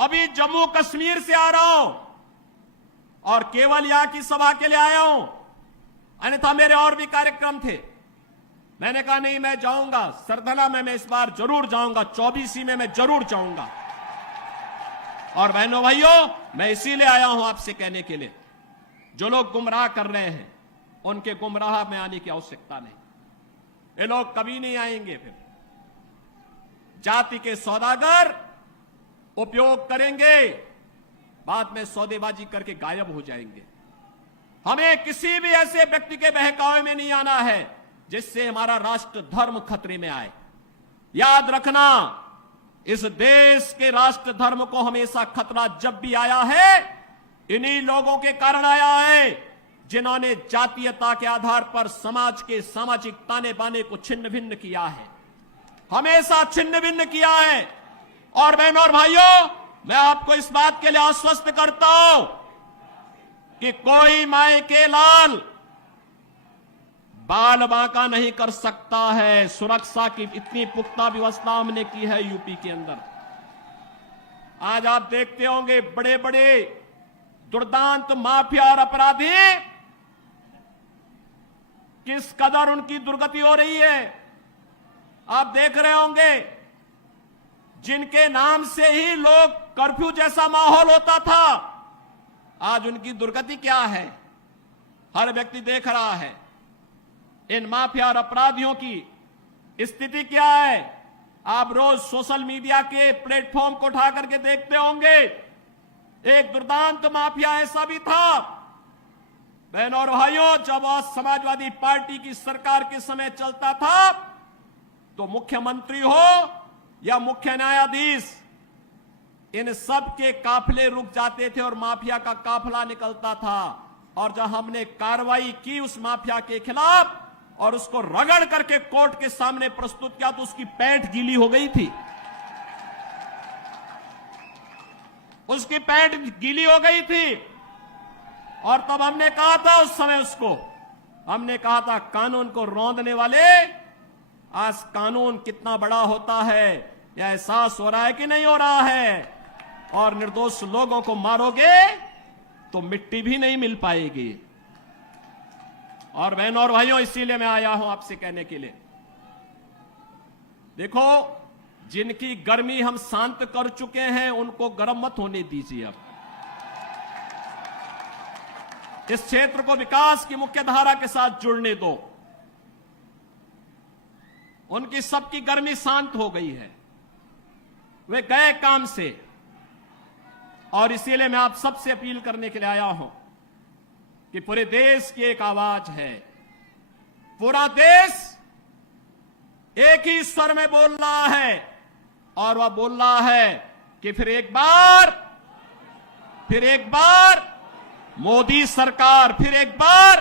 अभी जम्मू कश्मीर से आ रहा हूं और केवल यहां की सभा के लिए आया हूं, अन्यथा मेरे और भी कार्यक्रम थे। मैंने कहा नहीं, मैं जाऊंगा सरधला में, मैं इस बार जरूर जाऊंगा, 24 में मैं जरूर जाऊंगा। और बहनों भाइयों, मैं इसीलिए आया हूं आपसे कहने के लिए, जो लोग गुमराह कर रहे हैं उनके गुमराह में आने की आवश्यकता नहीं। ये लोग कभी नहीं आएंगे। फिर जाति के सौदागर उपयोग करेंगे, बाद में सौदेबाजी करके गायब हो जाएंगे। हमें किसी भी ऐसे व्यक्ति के बहकावे में नहीं आना है जिससे हमारा राष्ट्र धर्म खतरे में आए। याद रखना, इस देश के राष्ट्र धर्म को हमेशा खतरा जब भी आया है, इन्हीं लोगों के कारण आया है जिन्होंने जातीयता के आधार पर समाज के सामाजिक ताने बाने को छिन्न भिन्न किया है, हमेशा छिन्न भिन्न किया है। और बहनों और भाइयों, मैं आपको इस बात के लिए आश्वस्त करता हूं कि कोई माए के लाल बाल बांका नहीं कर सकता है। सुरक्षा की इतनी पुख्ता व्यवस्था हमने की है यूपी के अंदर। आज आप देखते होंगे बड़े बड़े दुर्दांत माफिया और अपराधी किस कदर उनकी दुर्गति हो रही है। आप देख रहे होंगे, जिनके नाम से ही लोग कर्फ्यू जैसा माहौल होता था, आज उनकी दुर्गति क्या है, हर व्यक्ति देख रहा है। इन माफिया और अपराधियों की स्थिति क्या है, आप रोज सोशल मीडिया के प्लेटफॉर्म को उठा करके देखते होंगे। एक दुर्दांत माफिया ऐसा भी था, बहनों और भाइयों, जब आज समाजवादी पार्टी की सरकार के समय चलता था तो मुख्यमंत्री हो या मुख्य न्यायाधीश, इन सब के काफिले रुक जाते थे और माफिया का काफिला निकलता था। और जब हमने कार्रवाई की उस माफिया के खिलाफ और उसको रगड़ करके कोर्ट के सामने प्रस्तुत किया तो उसकी पैंट गीली हो गई थी, उसकी पैंट गीली हो गई थी। और तब हमने कहा था, उस समय उसको हमने कहा था, कानून को रौंदने वाले, आज कानून कितना बड़ा होता है यह एहसास हो रहा है कि नहीं हो रहा है। और निर्दोष लोगों को मारोगे तो मिट्टी भी नहीं मिल पाएगी। और बहनों और भाइयों, इसीलिए मैं आया हूं आपसे कहने के लिए, देखो, जिनकी गर्मी हम शांत कर चुके हैं उनको गर्म मत होने दीजिए। अब इस क्षेत्र को विकास की मुख्य धारा के साथ जुड़ने दो। उनकी सबकी गर्मी शांत हो गई है, वे गए काम से। और इसीलिए मैं आप सबसे अपील करने के लिए आया हूं कि पूरे देश की एक आवाज है, पूरा देश एक ही स्वर में बोल रहा है। और वह बोल रहा है कि फिर एक बार मोदी सरकार, फिर एक बार